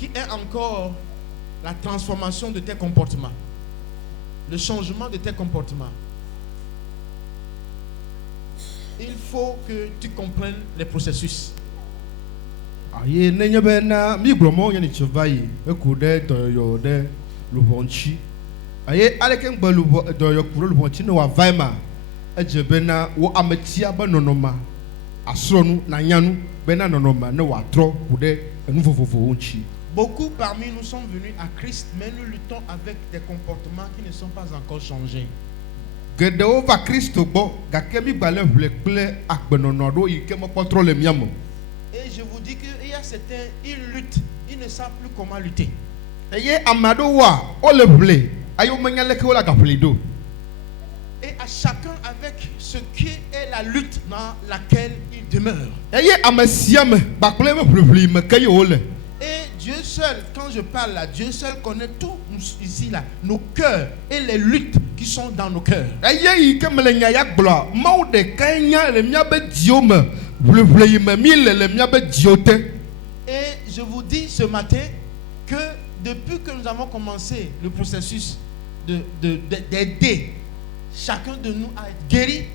qui est encore la transformation de tes comportements, le changement de tes comportements. Il faut que tu comprennes les processus. Aye nenye bena mi gromo yani chevai ekude doyo de lubonchi. Aye aleke ngba lubo doyo kuro lubonchi no wa vaima eje bena wo ametia ba nonoma asronu na nyanu bena nonoma ne wa tro kude enufofofo onchi. Beaucoup parmi nous sont venus à Christ, mais nous luttons avec des comportements qui ne sont pas encore changés. Gedewo va Kristo bo gakemi gbale vleple agbenono do ike mo contrôle le miamo. Et je vous dis qu'il y a certains, ils luttent, ils ne savent plus comment lutter. Eye amado wa o le vle ayo menyaleke o la gapledo. Et à chacun avec ce qui est la lutte dans laquelle il demeure. Eye amesiame bakle me vle me kaye o le. Et Dieu seul, quand je parle là, Dieu seul connaît tout ici là, nos cœurs et les luttes qui sont dans nos cœurs. Eye ike me le nya ya gblo mau de kanya le mia be diome vle me mi le mia be diote. Et je vous dis ce matin que depuis que nous avons commencé le processus d'aider chacun de nous à être guéri,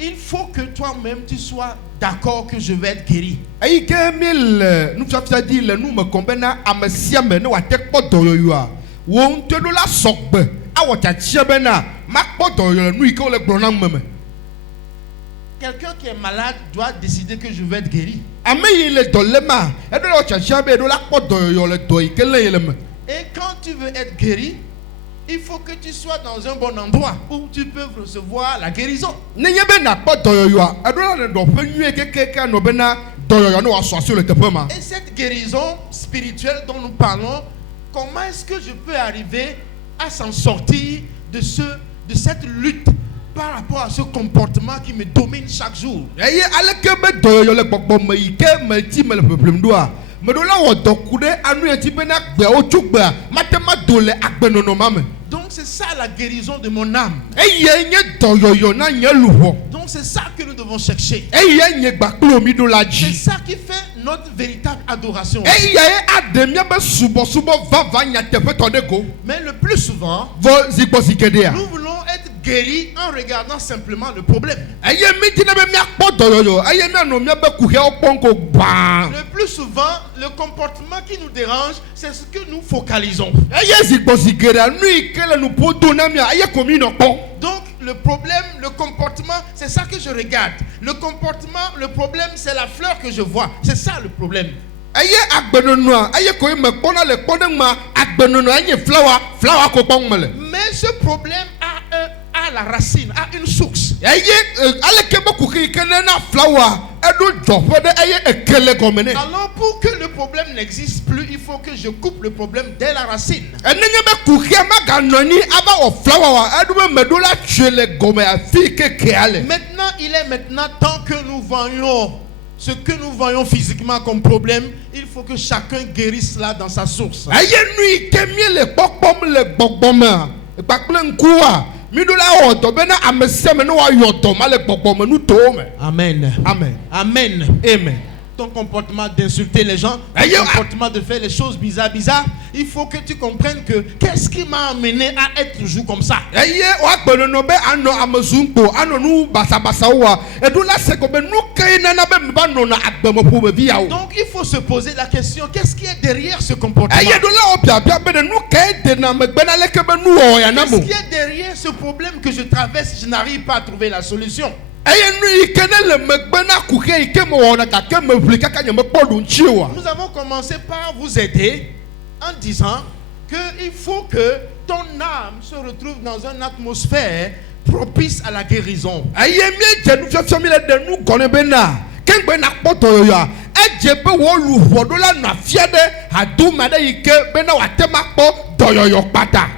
il faut que toi-même tu sois d'accord que je vais être guéri. Eye ke mil nous fia di le nous me kombena amesiame ne wa tek podoyo yo wo ntedo la sogbe awo tachie bena makpodoyo nu ike o le gblo na meme. Quelqu'un qui est malade doit décider que je vais être guéri. Ameyi le dolema edo la tachie be do la podoyo le do ike le yeleme. Et quand tu veux être guéri, il faut que tu sois dans un bon endroit où tu peux recevoir la guérison. Nenye be na podoyo yo edo la do fe nue keke no bena doyo no aso sur le tepema. Et cette guérison spirituelle dont nous parlons, comment est-ce que je peux arriver à s'en sortir de cette lutte par rapport à ce comportement qui me domine chaque jour? Eye aleke be doyo le gbogbo me ike me ti me le peplem do a me do la wo dokude anu eti be na gbe o tugbe matema do le agbenono mame. Donc c'est ça la guérison de mon âme. Eye nye doyo yo na nye luho. Donc c'est ça que nous devons chercher. Eye nye gbaklo mi do la C'est ji. ça qui fait notre véritable adoration. Eye ademia be subo va nya tefe to de go. Mais le plus souvent, Vo zigbo zikede a. nous voulons être guéris en regardant simplement le problème. Eye mi ti na be mi akpo doyo yo. Eye mi anu mi be kuhe oponko ba. Le plus souvent, le comportement qui nous dérange, c'est ce que nous focalisons. Eye zigbo zikede a nu ikele nu podo na mi a eye komi no po. Donc, le problème, le comportement, c'est ça que je regarde. Le comportement, le problème, c'est la fleur que je vois. C'est ça le problème. Eye agbenono a eye ko me kpona le kpona ma agbenono anye flower ko pon mele. Mais ce problème a la racine, a une source. Eye aleke be kuke ikene na flower edo jofe de eye ekele gomene. Alors, pour que le problème n'existe plus, il faut que je coupe le problème dès la racine. Enenye be kuke ma ganoni aba o flower wa edo be medola chele gome afi keke ale. Maintenant, il est maintenant temps que nous voyons ce que nous voyons physiquement comme problème. Il faut que chacun guérisse cela dans sa source. Eye nu ikemie le pokpom le gbogboma. Pakple nkuwa midola o to be na ameseme no wa yoto ma le gbogboma nu to me. Amen. Amen. Amen. Amen. Ton comportement d'insulter les gens, ton comportement de faire les choses bizarres, il faut que tu comprennes que qu'est-ce qui m'a amené à être toujours comme ça. Eye wa gbenono be ano amazunko ano nu basa wa edo la se ko be nu kaina na be ba no na agbemopo be via o. Donc il faut se poser la question, qu'est-ce qui est derrière ce comportement? Eye do la o bia be de nu kai de na me gbe na le ke be nu o ya na mo. Qu'est-ce qui est derrière ce problème que je traverse, je n'arrive pas à trouver la solution? Nous avons commencé par vous aider en disant qu'il faut que ton âme se retrouve dans une atmosphère propice à la guérison.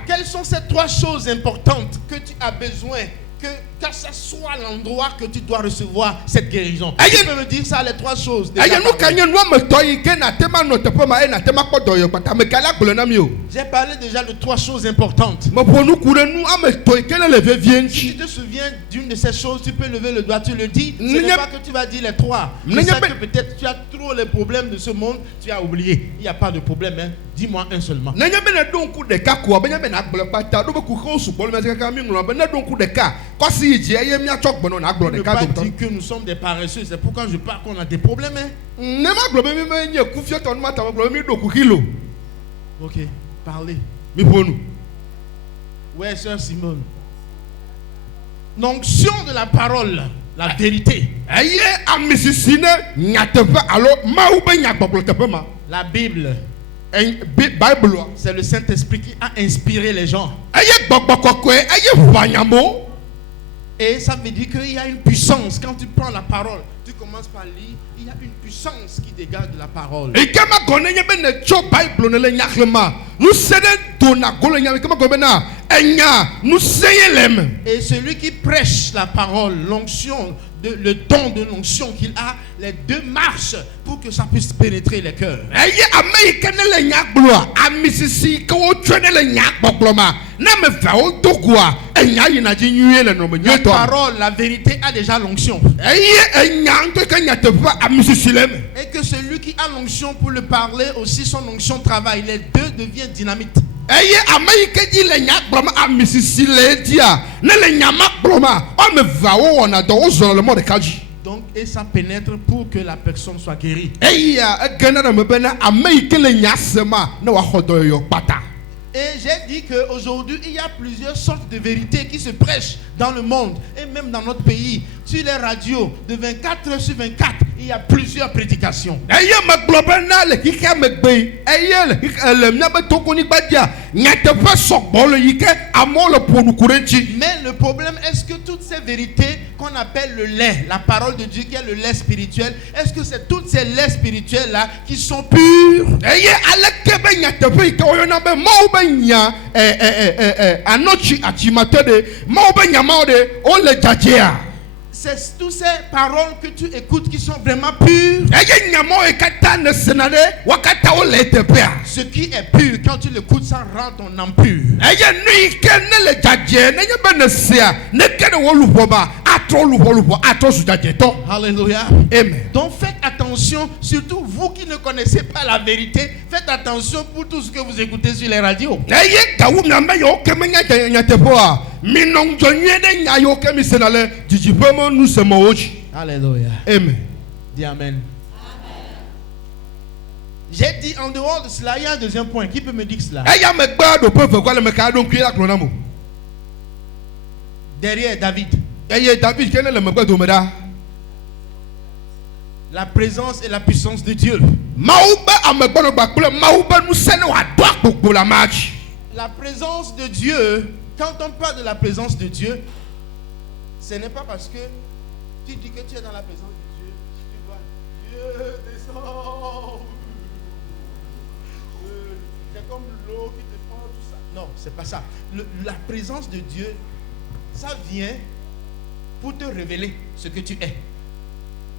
Quelles sont ces trois choses importantes que tu as besoin que que ce soit l'endroit que tu dois recevoir cette guérison. Aïe. Tu peux me dire ça, les trois choses. déjà Aïe, nous parlées. kanye nous me toyi ke na tema no te pema e na tema ko doyo pata me kala gble na mi o. J'ai parlé déjà de trois choses importantes. Me po nous kure nous ame toyi ke le lever vient Si tu chi. te souviens d'une de ces choses, tu peux lever le doigt, tu le dis. Ce n'est N'est- pas que tu vas dire les trois. Je N'est- sais N'est- que peut-être tu as trop les problèmes de ce monde, tu as oublié. Il n'y a pas de problème, hein. Dis-moi un seulement. Na nya be na don ku de ka ko be nya be na gble pata do be ku ko su bol me se ka mi nglo be na don ku de ka ko si ji eye mi achok gbo no na gble Ne de ka pas do. dire que nous sommes des paresseux, c'est pourquoi je parle qu'on a des problèmes, hein. Ne ma gble me me nye ku fie ton ma ta gble mi do ku kilo. Ok, parlez. Mi po nous. Ouais, sœur Simone. L'onction de la parole, la vérité. Aye amisisi ne nya te fe alo ma u be nya gbo te pe ma. La Bible, Bible wa. c'est le Saint-Esprit qui a inspiré les gens. Aye gbogbo kokwe aye fanyamo. Et ça veut dire qu'il y a une puissance. Quand tu prends la parole, tu commences par lire, il y a une puissance qui dégage de la parole. Et quand ma connaît be ne cho Bible ne le nyaklema. Nous sede do na golo nya kama go be na enya nous seye lem. Et celui qui prêche la parole, l'onction, le don de l'onction qu'il a, les deux marchent pour que ça puisse pénétrer les cœurs. Aye America ne le nyakblo amisisi ko twene le nyakbokloma. Na me fa o dogwa enya yina ji nwie le no me La nyeto. parole, la vérité a déjà l'onction. Aye enya nto ka nya te fa amisisi lem. Et que celui qui a l'onction pour le parler, aussi son onction travaille. Les deux deviennent dynamite. Aye America ji le nyakbloma amisisi le dia. Ne le nyamakbloma o me va o ona do o zo le mo de kaji. Donc, et ça pénètre pour que la personne soit guérie. Aye gana na me bena America le nyasema na wa hodo yo pata. Et j'ai dit qu'aujourd'hui, il y a plusieurs sortes de vérités qui se prêchent dans le monde et même dans notre pays. Sur les radios, de 24 heures sur 24, il y a plusieurs prédications. Aye me globena le kika me gbe. Aye le mia be tokoni gbadia. Nya te fa sokbo le yike amo le ponu kurenchi. Mais le problème, est-ce que toutes ces vérités qu'on appelle le lait, la parole de Dieu qui est le lait spirituel, est-ce que c'est toutes ces laits spirituels-là qui sont purs? Aye aleke be nya te fa yike oyona be mo be nya anochi achimate de mo be nya ma de o le jajea. C'est toutes ces paroles que tu écoutes qui sont vraiment pures. Aye nya mo e kata ne senade wakata o le te pea. Ce qui est pur, quand tu l'écoutes, ça rend ton âme pure. Aye nui ke ne le jaje ne nya be ne sea ne ke de wo lupo ba atro lupo atro su jaje to. Alléluia. Amen. Donc faites attention, surtout vous qui ne connaissez pas la vérité, faites attention pour tout ce que vous écoutez sur les radios. Aye gawu na me yo ke me nya nya te po a mi non jonye de nya yo ke mi senale jiji pemo nu se mo ochi. Alléluia. Amen. Dis Amen. J'ai dit en dehors de cela, il y a un deuxième point. Qui peut me dire cela? Aye me gba do pe fe kwa le me ka don kwi la klona mo. Derrière David, Aye David ke ne le me gba do me da. la présence et la puissance de Dieu. Maube amegba no gba kple maube nu se ne wa do akpokpo la match. La présence de Dieu, quand on parle de la présence de Dieu, ce n'est pas parce que tu dis que tu es dans la présence de Dieu, tu vois, Dieu descend. C'est comme l'eau qui te prend, tout ça. Non, c'est pas ça. La présence de Dieu, ça vient pour te révéler ce que tu es.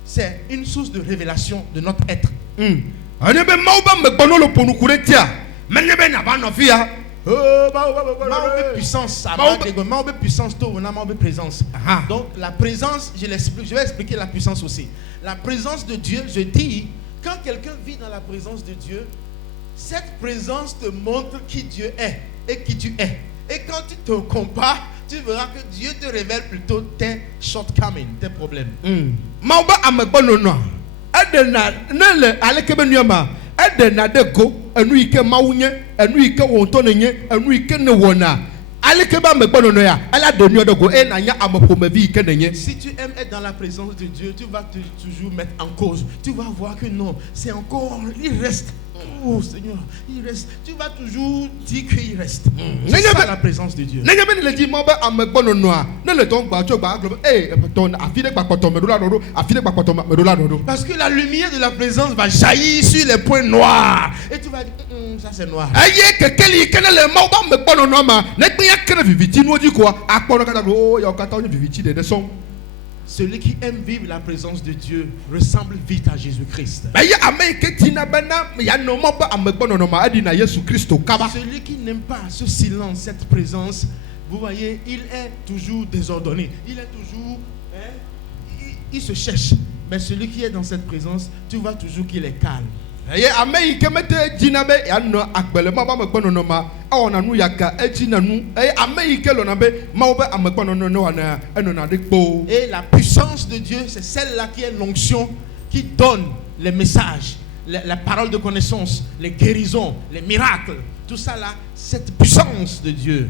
C'est une source de révélation de notre être. Ane be maube megba no le ponu kuretia. Me ne be na ba no fia. Maube puissance, ça va dégo. Maube puissance, tout, on a maube présence. Aha. Donc la présence, je vais expliquer la puissance aussi. La présence de Dieu, je dis, quand quelqu'un vit dans la présence de Dieu, cette présence te montre qui Dieu est et qui tu es. Et quand tu te compares, tu verras que Dieu te révèle plutôt tes shortcomings, tes problèmes. Maube amegba no no. Edena ne le aleke be nuama. Edena de go enu ike mawunye, enu ike wonto nenye, enu ike ne wona. Aleke ba megba no no ya. Ala do nu de go e na nya amopomevi ike nenye. Si tu aimes être dans la présence de Dieu, tu vas toujours mettre en cause. Tu vas voir que non, c'est encore, il reste. Oh Seigneur, il reste. Tu vas toujours dire qu'il reste. C'est ça la présence de Dieu. Ne nya be le di maube amegba no no a. Ne le don gba cho gba glo ton afide gba poto me do la do, afide gba poto me do la do. Parce que la lumière de la présence va jaillir sur les points noirs. Et tu vas dire, ça c'est noir. Aye kekeli kenele ma ba me gbono no ma na gbe ya kere viviti no di ko akporo kata o ya kata onye viviti de son. Celui qui aime vivre la présence de Dieu ressemble vite à Jésus-Christ. Celui qui n'aime pas ce silence, cette présence, vous voyez, il est toujours désordonné. Il est toujours... il se cherche. Mais celui qui est dans cette présence, tu vois toujours qu'il est calme. Et la puissance de Dieu, c'est celle-là qui est l'onction qui donne les messages, la parole de connaissance, les guérisons, les miracles. Tout ça là, cette puissance de Dieu.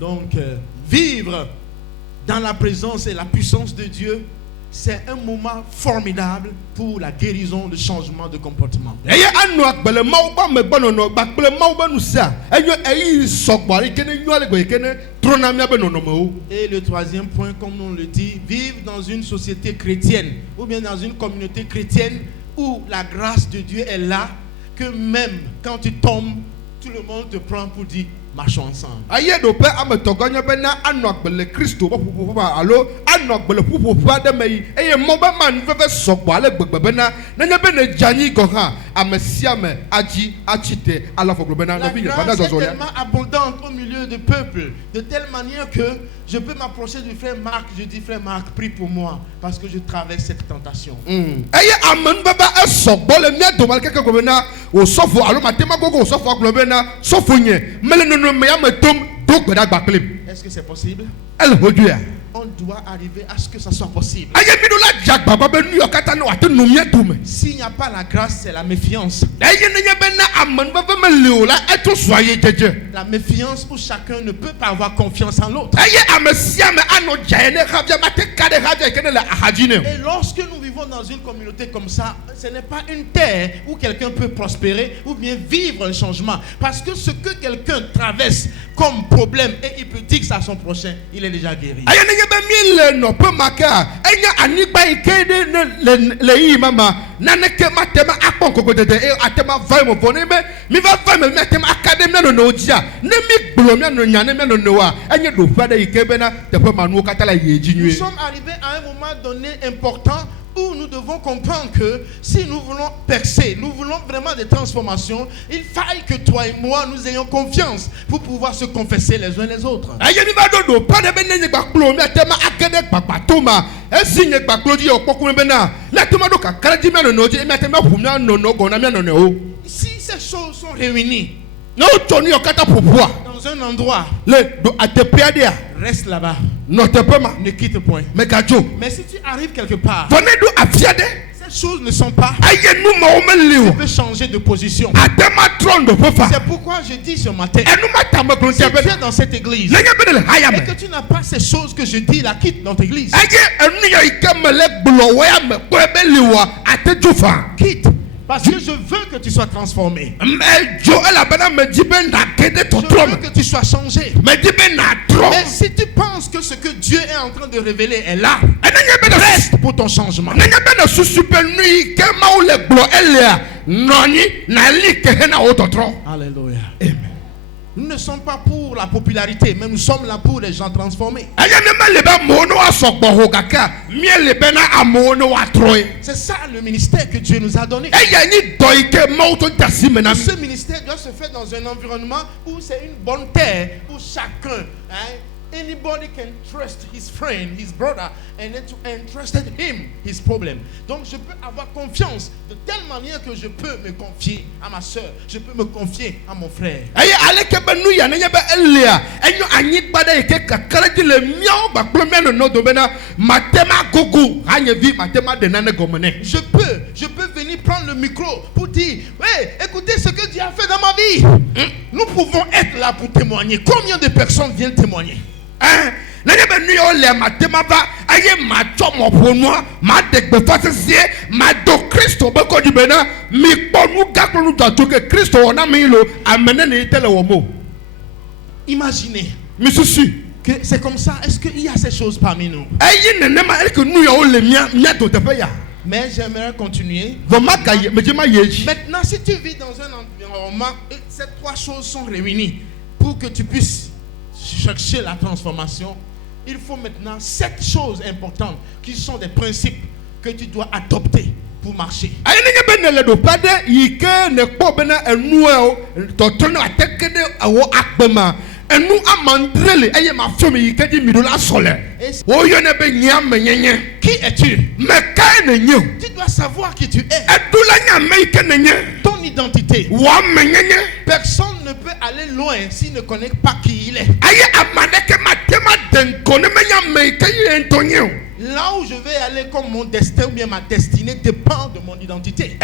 Donc, vivre dans la présence et la puissance de Dieu, c'est un moment formidable pour la guérison, le changement de comportement. Et le troisième point, comme on le dit, vivre dans une société chrétienne ou bien dans une communauté chrétienne où la grâce de Dieu est là, que même quand tu tombes, tout le monde te prend pour dire marchons ensemble. La grâce est tellement abondante au milieu du peuple, de telle manière que je peux m'approcher du frère Marc, je dis frère Marc, prie pour moi, parce que je traverse cette tentation. Est-ce que c'est possible? On doit arriver à ce que ça soit possible. S'il n'y a pas la grâce, c'est la méfiance. La méfiance où chacun ne peut pas avoir confiance en l'autre. Et lorsque nous vivons dans une communauté comme ça, ce n'est pas une terre où quelqu'un peut prospérer ou bien vivre un changement. Parce que ce que quelqu'un traverse comme problème et il peut dire que c'est à son prochain, il est déjà guéri. Nous sommes arrivés à un moment donné important où nous devons comprendre que si nous voulons percer, nous voulons vraiment des transformations, il faille que toi et moi nous ayons confiance pour pouvoir se confesser les uns les autres. Si ces choses sont réunies dans un endroit, reste là-bas, ne quitte point. Mais si tu arrives quelque part, ces choses ne sont pas, tu peux changer de position. C'est pourquoi je dis ce matin, si tu es dans cette église et que tu n'as pas ces choses que je dis là, quitte notre église. Quitte. Parce que je veux que tu sois transformé. Je veux que tu sois changé. Mais si tu penses que ce que Dieu est en train de révéler est là, reste pour ton changement. Alléluia. Amen. Nous ne sommes pas pour la popularité, mais nous sommes là pour les gens transformés. C'est ça le ministère que Dieu nous a donné. Ce ministère doit se faire dans un environnement où c'est une bonne terre, où chacun, anybody can trust his friend, his brother, and then to entrust him his problem. Donc je peux avoir confiance de telle manière que je peux me confier à ma soeur, je peux me confier à mon frère. Je peux venir prendre le micro pour dire, hey, écoutez ce que Dieu a fait dans ma vie. Nous pouvons être là pour témoigner. Combien de personnes viennent témoigner? Imaginez que c'est comme ça. Est-ce qu'il y a ces choses parmi nous? Mais j'aimerais continuer. Maintenant, si tu vis dans un environnement et ces trois choses sont réunies pour que tu puisses chercher la transformation, il faut maintenant 7 choses importantes qui sont des principes que tu dois adopter pour marcher. Qui es-tu? Tu dois savoir qui tu es. Ton identité. Personne ne peut aller loin s'il ne connaît pas qui il est. Là où je vais aller comme mon destin ou bien ma destinée dépend de mon identité.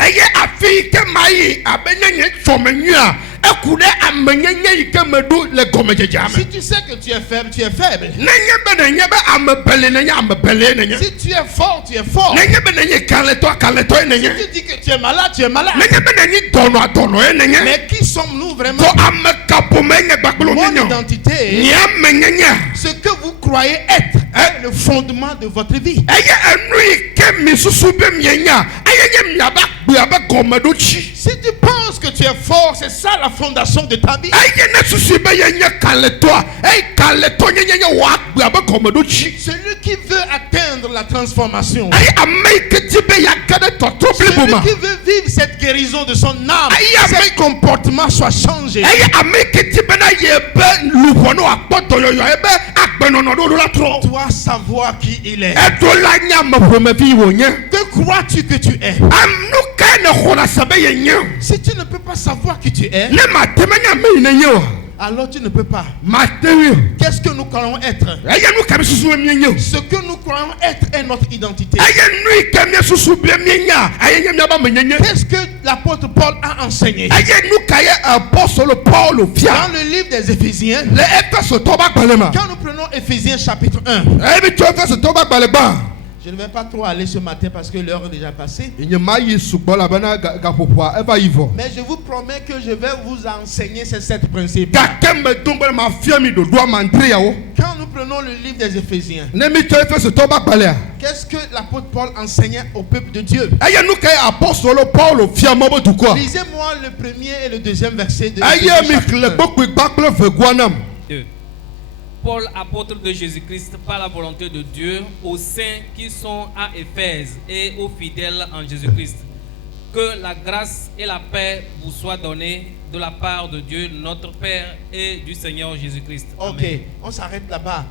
Si tu sais que tu es faible, tu es faible. Si tu es fort, tu es fort. Si tu dis que tu es malade, tu es malade. Mais qui sommes-nous vraiment? Mon identité, ce que vous croyez être, est le fondement de votre vie. Si tu penses que tu es fort, c'est ça la fondation de ta vie. Celui qui veut atteindre la transformation, celui qui veut vivre cette guérison de son âme, ses comportements soient changés, doit savoir qui il est. Que crois-tu que tu es? Si tu ne peux pas savoir qui tu es, alors tu ne peux pas. Qu'est-ce que nous croyons être? Ce que nous croyons être est notre identité. Qu'est-ce que l'apôtre Paul a enseigné? Dans le livre des Éphésiens, quand nous prenons Éphésiens chapitre 1, je ne vais pas trop aller ce matin parce que l'heure est déjà passée. Mais je vous promets que je vais vous enseigner ces 7 principes. Quand nous prenons le livre des Éphésiens, qu'est-ce que l'apôtre Paul enseignait au peuple de Dieu? Lisez-moi le premier et le deuxième verset de Éphésiens. Paul, apôtre de Jésus-Christ, par la volonté de Dieu, aux saints qui sont à Éphèse et aux fidèles en Jésus-Christ. Que la grâce et la paix vous soient données de la part de Dieu, notre Père, et du Seigneur Jésus-Christ. Ok, Amen. On s'arrête là-bas.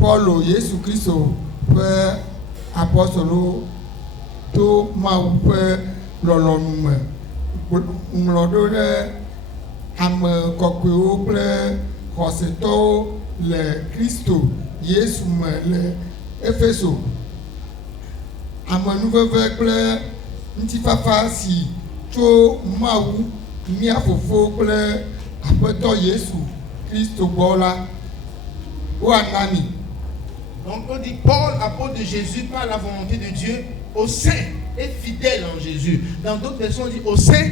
Paul, Jésus-Christ, apôtre, tout ma l'homme. Mlodo ɖe ame kɔkɔewo kple xɔsetɔwo le Kristo Yesu me le Efeso. Amenuveve kple ŋutifafa si tso Mawu mía Fofo kple Aƒetɔ Yesu Kristo gbɔ la woanami. Donc on dit Paul, apôtre de Jésus, par la volonté de Dieu, aux saints et fidèles en Jésus. Dans d'autres versions, on dit aux saints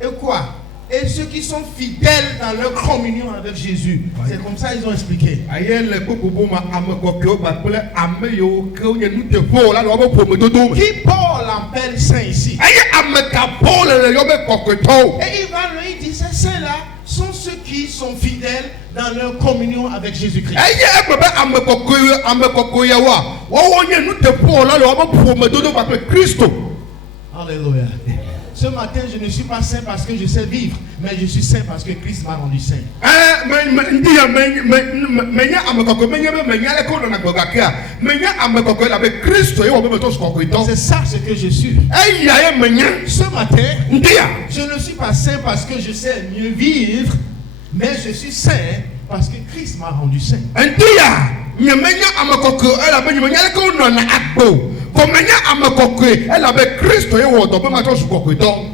et quoi? Et ceux qui sont fidèles dans leur communion avec Jésus. C'est comme ça ils ont expliqué. Qui Paul appelle saint ici? Et il va lui dire, ces saints-là sont ceux qui sont fidèles dans leur communion avec Jésus-Christ. Alléluia. Ce matin, je ne suis pas saint parce que je sais vivre, mais je suis saint parce que Christ m'a rendu saint. C'est ça ce que je suis. Ce matin, je ne suis pas saint parce que je sais mieux vivre, mais je suis saint parce que Christ m'a rendu saint.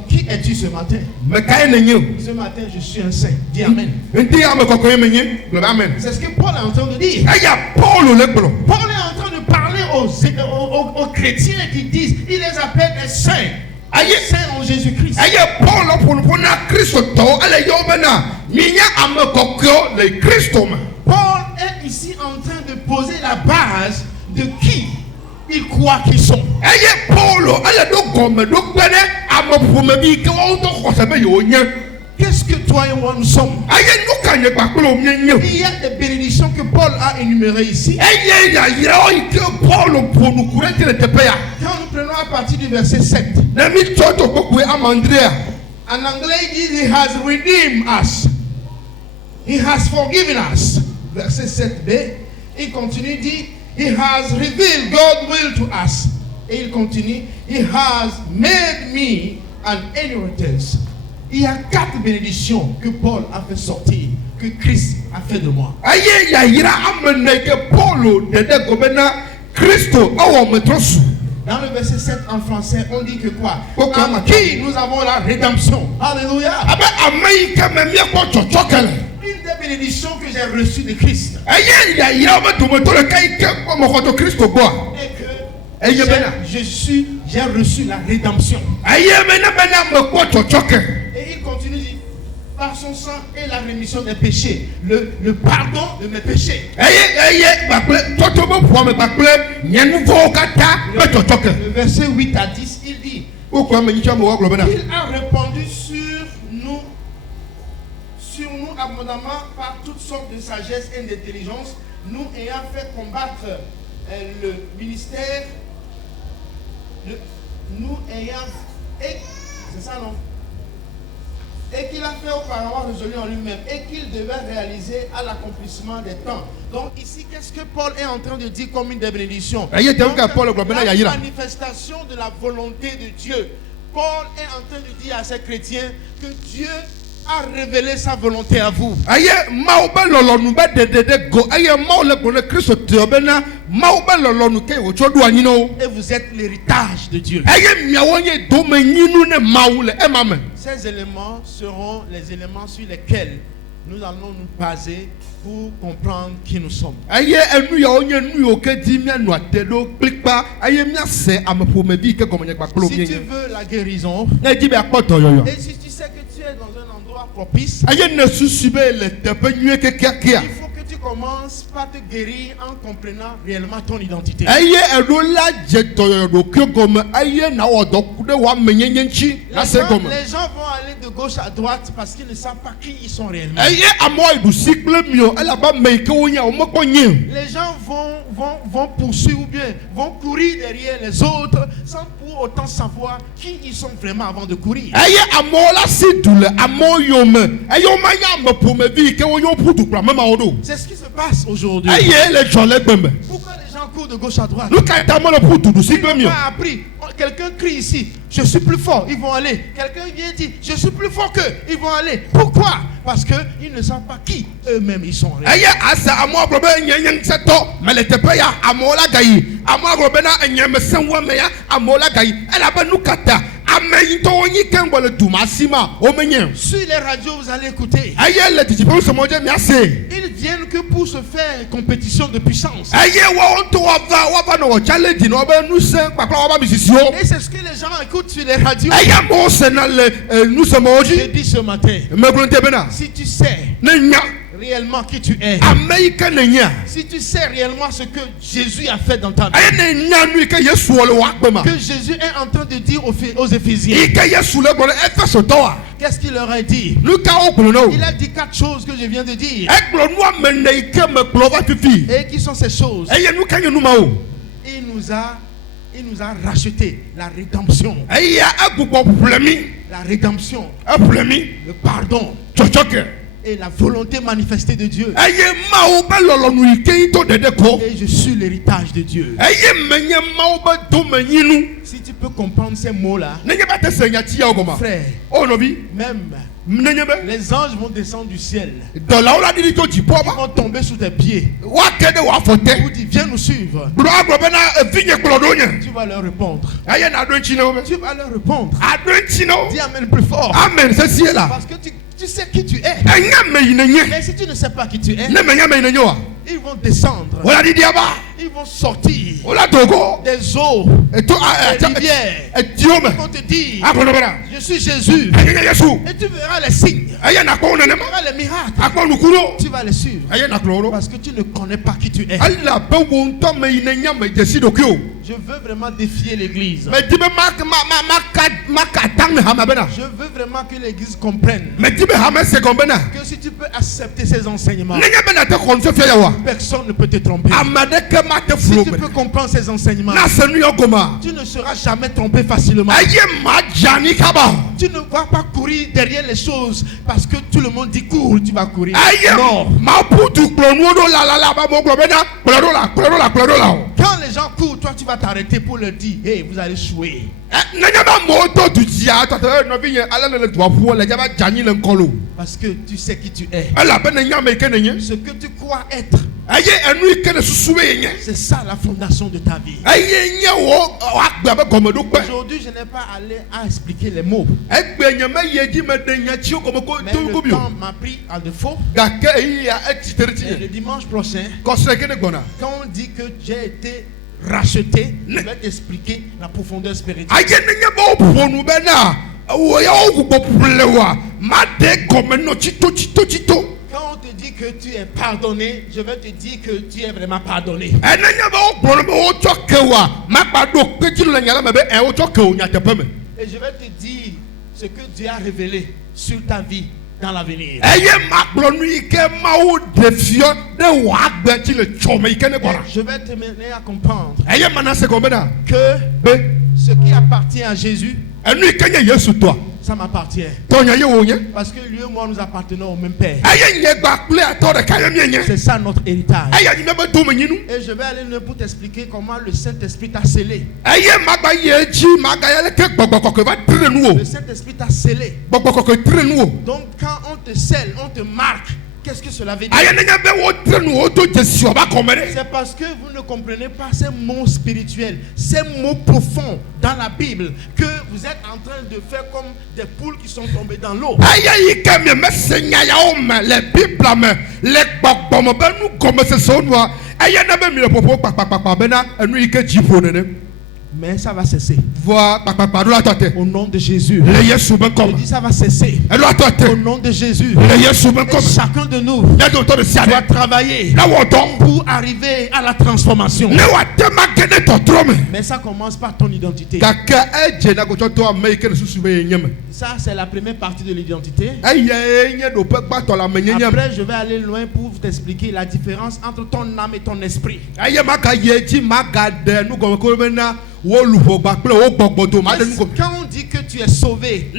Qui es-tu ce matin? Ce matin, je suis un saint. Dis Amen. C'est ce que Paul est en train de dire. Paul est en train de parler aux chrétiens qui disent, il les appelle des saints. saint en Jésus-Christ. Aye Paul pour na Christo to ale yo bena minya amekokyo le Christo ma. Paul est ici en train de poser la base de qui ils croient qu'ils sont. Aye Paul ale do gomme do gbene amepome bi ke wo to khosebe yo nya. Qu'est-ce que toi et moi nous sommes? Aye nous kanye baklo mienye. Il y a des bénédictions que Paul a énumérées ici. Aye ya ya o ke Paul pour nous courir le tepeya. Quand nous prenons à partir du verset 7. Na mi toto bokwe amandrea. En anglais, il dit, He has redeemed us. He has forgiven us. Verset 7b. Il continue, dit, He has revealed God's will to us. Et il continue, He has made me an inheritance. Il y a 4 bénédictions que Paul a fait sortir, que Christ a fait de moi. Aye ya ira amene ke Paul de gobena Christo awo metrosu. Dans le verset 7 en français, on dit que quoi? En qui nous avons la rédemption. Alléluia. Une des bénédictions que j'ai reçues de Christ. Et que j'ai reçu la rédemption. Et il continue, dit, par son sang et la rémission des péchés, le pardon de mes péchés. Le verset 8 à 10, il dit, il a répandu sur nous abondamment par toutes sortes de sagesse et d'intelligence, nous ayant fait combattre le ministère, c'est ça non? Et qu'il a fait auparavant résolu en lui-même et qu'il devait réaliser à l'accomplissement des temps. Donc ici, qu'est-ce que Paul est en train de dire comme une des bénédictions? Donc, la manifestation de la volonté de Dieu. Paul est en train de dire à ces chrétiens que Dieu a révélé sa volonté à vous. Et vous êtes l'héritage de Dieu. Ces éléments seront les éléments sur lesquels nous allons nous baser pour comprendre qui nous sommes. Si tu veux la guérison, et si tu sais que tu es dans un endroit propice, il faut que tu commences par te guérir en comprenant réellement ton identité. Les gens vont aller de gauche à droite parce qu'ils ne savent pas qui ils sont réellement. Les gens vont poursuivre ou bien vont courir derrière les autres sans pour autant savoir qui ils sont vraiment avant de courir. C'est ce qui se passe aujourd'hui. Pourquoi les gens courent de gauche à droite? Ils n'ont pas appris. Quelqu'un crie ici, je suis plus fort, ils vont aller. Quelqu'un vient dire, je suis plus fort qu'eux, ils vont aller. Pourquoi? Parce qu'ils ne savent pas qui eux-mêmes ils sont. Sur les radios, vous allez écouter. Ils viennent que pour se faire compétition de puissance. Et c'est ce que les gens écoutent sur les radios. Je dis ce matin, si tu sais réellement qui tu es, si tu sais réellement ce que Jésus a fait dans ta vie, que Jésus est en train de dire aux Éphésiens, qu'est-ce qu'il leur a dit? Il a dit 4 choses que je viens de dire. Et qui sont ces choses? Il nous a racheté la rédemption. La rédemption, le pardon et la volonté manifestée de Dieu. Et je suis l'héritage de Dieu. Si tu peux comprendre ces mots-là, frère, même les anges vont descendre du ciel. Ils vont tomber sous tes pieds. Pour dire, viens nous suivre. Tu vas leur répondre. Tu vas leur répondre. Dis amen plus fort. Parce que tu sais qui tu es. Mais si tu ne sais pas qui tu es, ils vont descendre. ils vont sortir Ola dogo. des eaux, Et toi, des rivières. et Dieu Ils vont te dire, Akolobera. je suis Jésus. Ayé Yesu. Et tu verras les signes, Ayé na ko tu nenema. verras les miracles. Akwa nukuro. Tu vas les suivre. Ayé na kloro. Parce que tu ne connais pas qui tu es. Allah pe wonto me inenya me jesi dokio. Je veux vraiment défier l'église. Me dibe ma tang hama bena. Je veux vraiment que l'église comprenne Me dibe hama se gombena. que si tu peux accepter ces enseignements, Nenya bena te konse fia yawa. personne ne peut te tromper. Amade ke ma te Si flow. tu peux comprendre ces enseignements, Na senu yogoma. tu ne seras jamais trompé facilement. Ayé ma jani kaba. Tu ne vas pas courir derrière les choses parce que tout le monde dit cours, tu vas courir. Ayé Non. ma putu klonuodo la ba mo globena. Kloro la. Quand les gens courent, toi tu vas t'arrêter pour leur dire, hey, vous allez échouer. Nenya ba moto du dia. Toi no vie ala le doit pour le jaba jani le nkolo. Parce que tu sais qui tu es. Elle a ben nenya me kenenye. Ce que tu crois être, Ayé enu ikene susuwe yenye. c'est ça la fondation de ta vie. Ayé nye wo akba be komedo pe. Aujourd'hui, je n'ai pas allé à expliquer les mots. Egbe nye me yeji me de nya chi ko ko Mais to le ko bio. temps m'a pris à défaut. Gake yi ya etiteriti. Et le dimanche prochain, Ko se kene gbona. quand on dit que j'ai été racheté, je vais t'expliquer la profondeur spirituelle. Ayé nenya ba oponu be na. Wo ya o ko plewa. Ma de komeno chito. Quand on te dit que tu es pardonné, je vais te dire que tu es vraiment pardonné. Enenya ba oponu be o chokewa. Ma pa do peti le nyala me be e o chokewo nya tepe me. Et je vais te dire ce que Dieu a révélé sur ta vie dans l'avenir. Ayé ma glonu ike ma o defio de wa gbe ti le chome ike ne Et gbona. je vais te mener à comprendre Ayé mana se kombena. que Be ce qui appartient à Jésus, enu ike nye Yesu to. ça m'appartient. Tonya ye wo nye. Parce que lui et moi, nous appartenons au même Père. Ayé nye gba ple ato de kaya mienye. C'est ça notre héritage. Ayé ni me do me nyinu. Et je vais aller loin pour t'expliquer comment le Saint-Esprit t'a scellé. Ayé magba ye ji maga ya le ke gbogbo ko va tre nu o. Le Saint-Esprit t'a scellé. Gbogbo ko tre nu o. Donc quand on te scelle, on te marque, qu'est-ce que cela veut dire? Ayé ne nya be wo tre nu o to Jesu oba komere. C'est parce que vous ne comprenez pas ces mots spirituels, ces mots profonds dans la Bible, que vous êtes en train de faire comme des poules qui sont tombées dans l'eau. Ayé yi ke me senya ya o me le Bible me le gbogbo mo be nu ko se so nu a. Ayé na be mi le popo pa be na enu ike jifo nene. Mais ça va cesser. Voi pa do la tote. Au nom de Jésus. Le Yesu ben Je comme. dis ça va cesser. E lo Au tote. nom de Jésus. Le Yesu ben Et comme. chacun de nous Ne do to de sia doit de. travailler Na wo don. pour arriver à la transformation. Ne wa te ma gene to trome. Mais ça commence par ton identité. Kaka eje na go to America ne susu be nyem. Ça, c'est la première partie de l'identité. Ayé nye do pe gba to la menyenyem. Après, je vais aller loin pour t'expliquer la différence entre ton âme et ton esprit. Ayé maka ye ji maga de nu go ko be na wo luho gba ple wo gbogbo do ma de nu go. Quand on dit que tu es sauvé,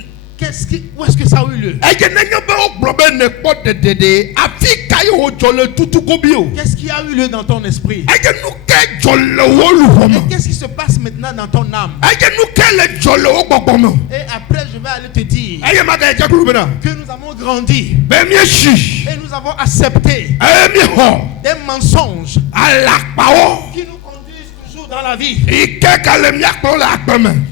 où est-ce que ça a eu lieu? Ayé ne nye be o gbo be ne po de afi kai o jole tutu ko bi o. Qu'est-ce qui a eu lieu dans ton esprit? Ayé nu ke jole wo luho Et mo. qu'est-ce qui se passe maintenant dans ton âme? Ayé nu ke le jole wo gbogbo mo. Et après, je vais aller te dire Ayé maka ye jakuru be na. que nous avons grandi Be mi shi. et nous avons accepté Ayé mi ho. des mensonges Alakpa o. qui nous conduisent toujours dans la vie. Ike kale mi akpo la akpeme.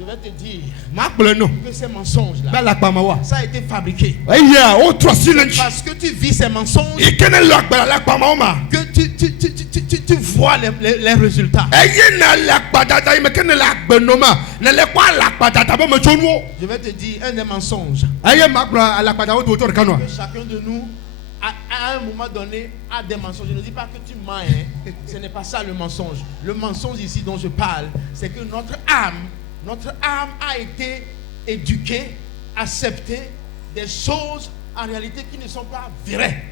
Je vais te dire Ma kple no. que ces mensonges-là, Be la akpama wa. ça a été fabriqué. Ayé o tro silence. Parce que tu vis ces mensonges, Ike ne lo akpa la akpama o ma. que tu vois les résultats. Ayé na la akpa dada ime ke ne la akpe no ma. Ne le kwa la akpa dada be me chonu o. Je vais te dire un des mensonges Ayé ma kple la akpa dada o to to ka no. que chacun de nous, à un moment donné, a des mensonges. Je ne dis pas que tu mens, hein. Ce n'est pas ça le mensonge. Le mensonge ici dont je parle, c'est que notre âme a été éduquée, acceptée des choses en réalité qui ne sont pas vraies.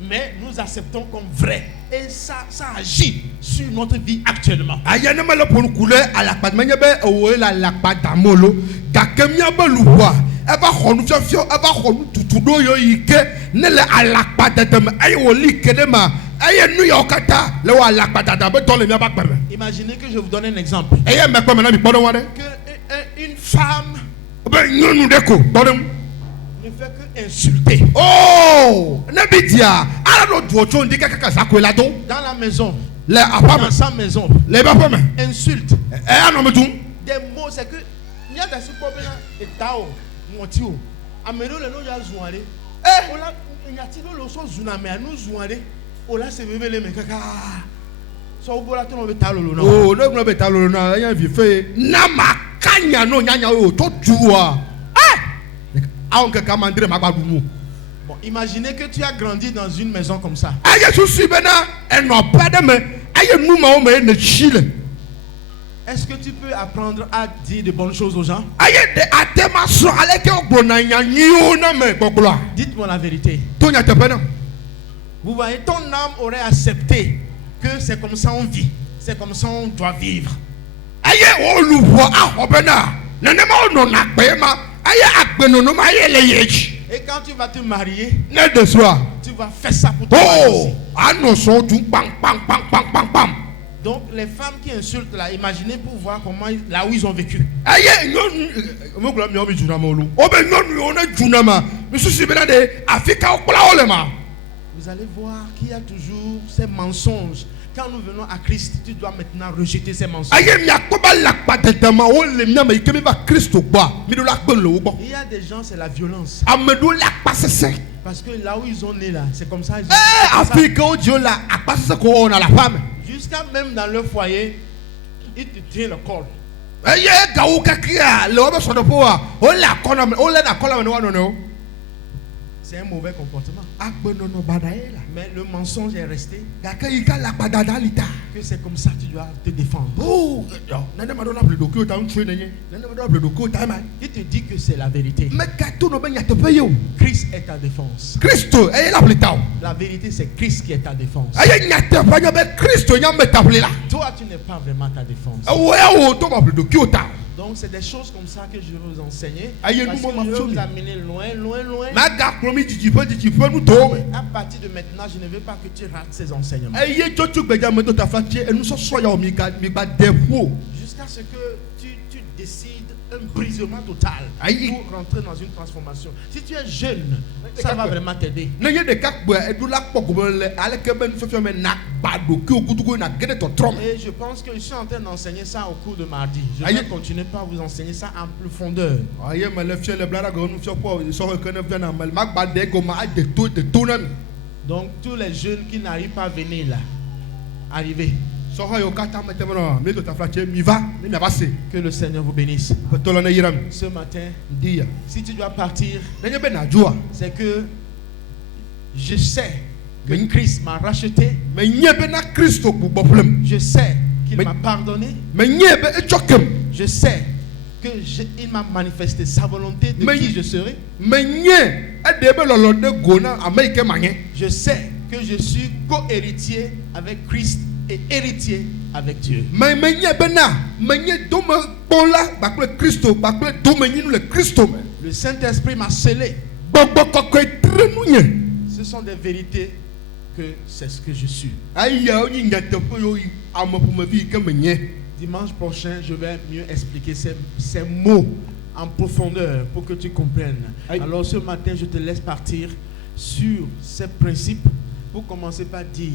Mais nous acceptons comme vraies. Et ça agit sur notre vie actuellement. Ayé ne me le pon kule ala akpa me nye be o la akpa damolo. Ga ke mi be luwa. E ba khonu fiofio, e ba khonu tutudo yo ike ne le ala akpa dada me. Ayé wo li ke de ma. Ayé nu yo kata le wa ala akpa dada be to le mi ba kpeme. Imaginez que je vous donne un exemple. Ayé me kpeme na mi podo wa de. Que une femme Be nyonu de ko bodem. ne fait que insulter. Oh, ne bi dia. Ala do do cho ndi kaka sa ko la do. Dans la maison, Le apame. dans sa maison, Le ba pame. insulte. E anom tum. Des mots, c'est que il y a des problèmes et tao, montio. Amelo le no ya zuare. Ola nyati no lo so zuna me anu zuare. Ola se bebe le me kaka. So au bola ton beta lolo no. Oh, no glo beta lolo na yan vi fe na makanya no nyanya o to juwa. On que kamandre magadu mu. Bon, imaginez que tu as grandi dans une maison comme ça. Aye susu bena eno pa de me aye nu ma o me ne chile. Est-ce que tu peux apprendre à dire de bonnes choses aux gens? Aye de atema so ale ke ogbo na nyanyi o na me gbogbo. Dites-moi la vérité. To nya tepe na. Vous voyez, ton âme aurait accepté que c'est comme ça on vit, c'est comme ça on doit vivre. Aye o luwo a obena. Nene ma o no na pe ma. Aye akpeno no ma aye le yechi. Et quand tu vas te marier, Ne de soi. tu vas faire ça pour ton mari Oh, aussi. ano so du bang bang bang bang bang bang. Donc les femmes qui insultent là, imaginez pour voir comment là où ils ont vécu. Aye nyon mo kula mi o mi juna ma olu. O be nyon yo na juna ma. Mi susi be na de Afrika o kula o le ma. Vous allez voir qu'il y a toujours ces mensonges. Quand nous venons à Christ, tu dois maintenant rejeter ces mensonges. Aye mi akoba la patete ma o le mi ma ike mi ba Kristo gba. Mi do la gbe le wo gbo. Il y a des gens, c'est la violence. Amedo la pasese. Parce que là où ils ont né là, c'est comme ça. Ils ont- Eh c'est comme ça. Afrika o dio la apasese ko on a la femme. Jusqu'à même dans leur foyer, ils te tiennent le col. Aye gawo kakia le o be so do po wa. O la kona o le na kola me wa no no. C'est un mauvais comportement. Agbe no no badaye la. Mais le mensonge est resté Gaka ika la padada lita. que c'est comme ça que tu dois te défendre. Oh, nane ma do la bledo ki o ta ntwe nenye. Nane ma do la bledo ki o ta ma. Il te dit que c'est la vérité. Me ka to no be nya te pe yo. Christ est ta défense. Kristo e la blita o. La vérité, c'est Christ qui est ta défense. Aye nya te pa nya be Kristo nya me ta la. Toi, tu n'es pas vraiment ta défense. Owe o to ma bledo ki o ta. Donc, c'est des choses comme ça que je vais vous enseigner. Aïe, Parce nous, que maman, je vais Fiomi. vous amener loin, loin, loin. Ma ga promi didi pe nu to. À partir de maintenant, je ne veux pas que tu rates ces enseignements. Aye to tu gbeja me to ta fatie enu so so ya o mi ga depo. Jusqu'à ce que tu décides un brisement total Aïe. pour rentrer dans une transformation. Si tu es jeune, ça va vraiment t'aider. Nenye de ka gbe edu la poko le ale ke ben fefio me na bado ki o kutugo na gede to trom. Et je pense que je suis en train d'enseigner ça au cours de mardi. Je Aïe. vais continuer par vous enseigner ça en profondeur. Aye me le fie le blada go nu fio po so ke ne vena mal ma gba de go ma de to na mi. Donc, tous les jeunes qui n'arrivent pas à venir là, arrivez. So ha yo kata me te no me to ta fatie mi va mi na base. Que le Seigneur vous bénisse. Ko to lo na yiram. Ce matin, Dia. si tu dois partir, Nenye be na joa. c'est que je sais que Christ m'a racheté. Me nye be na Kristo bu problem. Je sais qu'il Mais- m'a pardonné. Me nye be e chokem. Je sais que il m'a manifesté sa volonté de Mais- qui je serai. Menye edebe lolo de gona Amerike manye. Je sais que je suis co-héritier avec Christ et héritier avec Dieu. Menye bena menye do me bola bakle Kristo bakle do menyi nu le Kristo me. Le Saint-Esprit m'a scellé. Gbogbo koko trenu nye. Ce sont des vérités que c'est ce que je suis. Aya onyi nyate po yo amopu me vi ke menye. Dimanche prochain, je vais mieux expliquer ces mots en profondeur pour que tu comprennes. Aïe. Alors ce matin, je te laisse partir sur ces principes pour commencer par dire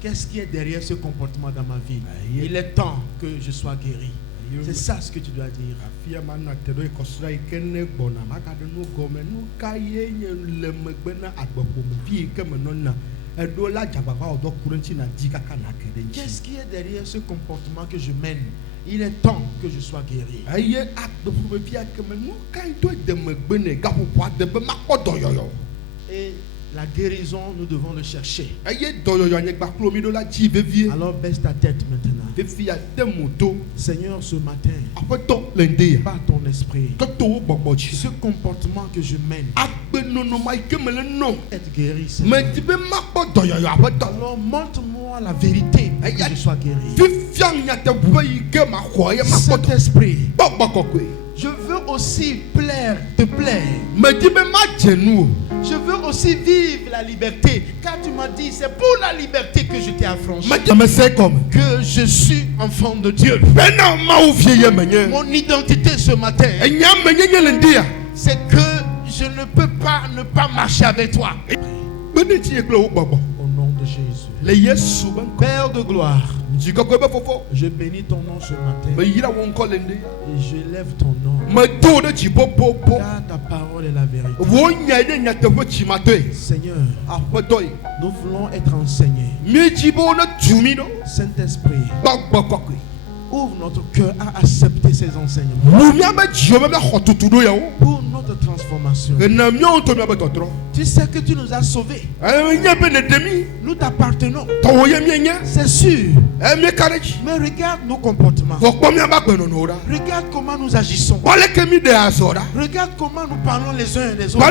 qu'est-ce qui est derrière ce comportement dans ma vie. Aïe. Il est temps que je sois guéri. Aïe. C'est ça ce que tu dois dire. Afia mana te do ikosra ikene gbona maka de no gome nu ka ye nye le megbe na agbopo me vi ke me nona. Edo la jababa odo kurenti na di kaka na kede nchi. Qu'est-ce qui est derrière ce comportement que je mène? Il est temps que je sois guéri. Aye agbopo me vi ke me nu ka do de megbe ne gapopo de be makodo yoyo. Et la guérison, nous devons le chercher. Aye do yoyo anye gba klo mi do la ji vevie. Alors baisse ta tête maintenant. Vefi a demoto Seigneur, ce matin, apoto lende. par ton esprit, Toto gbogbochi. ce comportement que je mène, Agbe no no mai ke me le no. être guéri. Seigneur. Me di be makodo yoyo apoto. Alors montre-moi la vérité pour que je sois guéri. Fifia nyate bube yi ke ma ko ye makodo. Saint-Esprit, Gbogbo je veux aussi te plaire. me di be ma jenu. Je veux aussi vivre la liberté. Car tu m'as dit, c'est pour la liberté que je t'ai affranchi. Me di me se comme. Que je suis enfant de Dieu. Bena ma ou vie ye menye. Mon identité ce matin, Enya menye nye lendia. c'est que je ne peux pas ne pas marcher avec toi. Beni ti ekle o gbogbo. Au nom de Jésus. Le Yesu ben Père de gloire, Je bénis ton nom ce matin. Mais il a Et je lève ton nom. Car ta parole est la vérité. Seigneur, nous voulons être enseignés. Saint-Esprit, ouvre notre cœur à accepter ces enseignements pour notre transformation. Tu sais que tu nous as sauvés. Nous t'appartenons. C'est sûr. Mais regarde nos comportements. Regarde comment nous agissons. Regarde comment nous parlons les uns et les autres.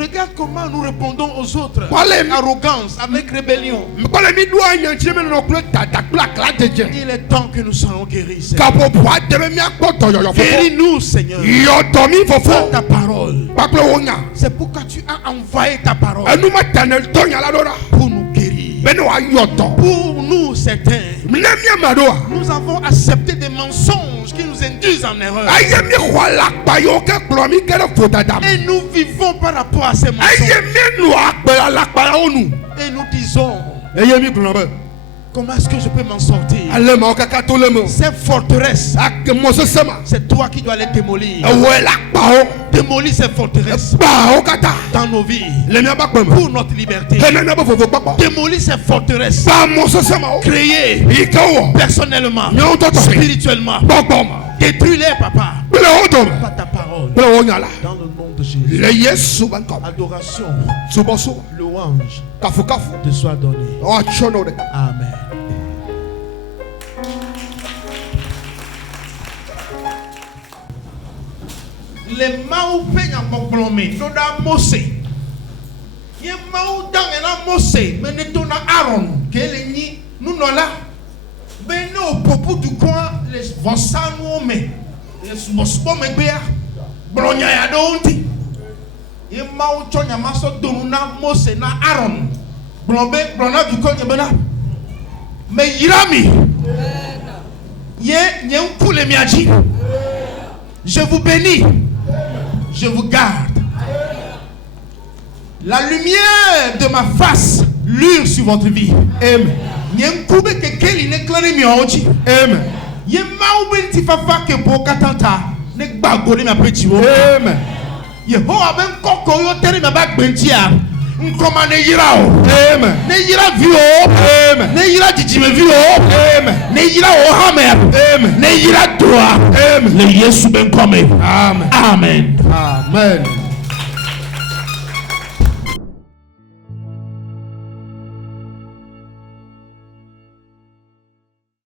Regarde comment nous répondons aux autres. Arrogance, avec rébellion. Il est temps que nous soyons guéris, Seigneur. Guéris-nous, Seigneur. Par ta parole. C'est pourquoi tu as envoyé ta parole pour nous guérir. Pour nous, certains, nous avons accepté des mensonges qui nous induisent en erreur. Et nous vivons par rapport à ces mensonges. Et nous disons, comment est-ce que je peux m'en sortir? Ces forteresses, c'est toi qui dois les démolir. Démolis ces forteresses dans nos vies pour notre liberté. Démolis ces forteresses créées personnellement, spirituellement. Détruis-les, papa, par ta parole. Dans le nom de Jésus. Adoration, louange te soit donnée. Amen. Les maou peignent mon blomé, nous da Mosé. Yé maou dans la Mosé, mais ne tona Aaron, qu'elle ni nous non là. Ben nous popo du coin les vosano mais les vospo me béa, blonya ya donti. Yé maou chonya maso donuna Mosé na Aaron, blombe blona du coin yebena. Mais Irami, yé nyé pour les miaji. Je vous bénis. Je vous garde. La lumière de ma face lure sur votre vie. Amen. Amen. Amen. Yehowa ben koko yo tere me bag bentia. Nkoma ne yira o. Amen. Ne yira vi o. Amen. Ne yira jijime vi o. Amen. Ne yira o hamer. Amen. Ne yira doa. Amen. Le Yesu ben kome. Amen. Amen. Amen.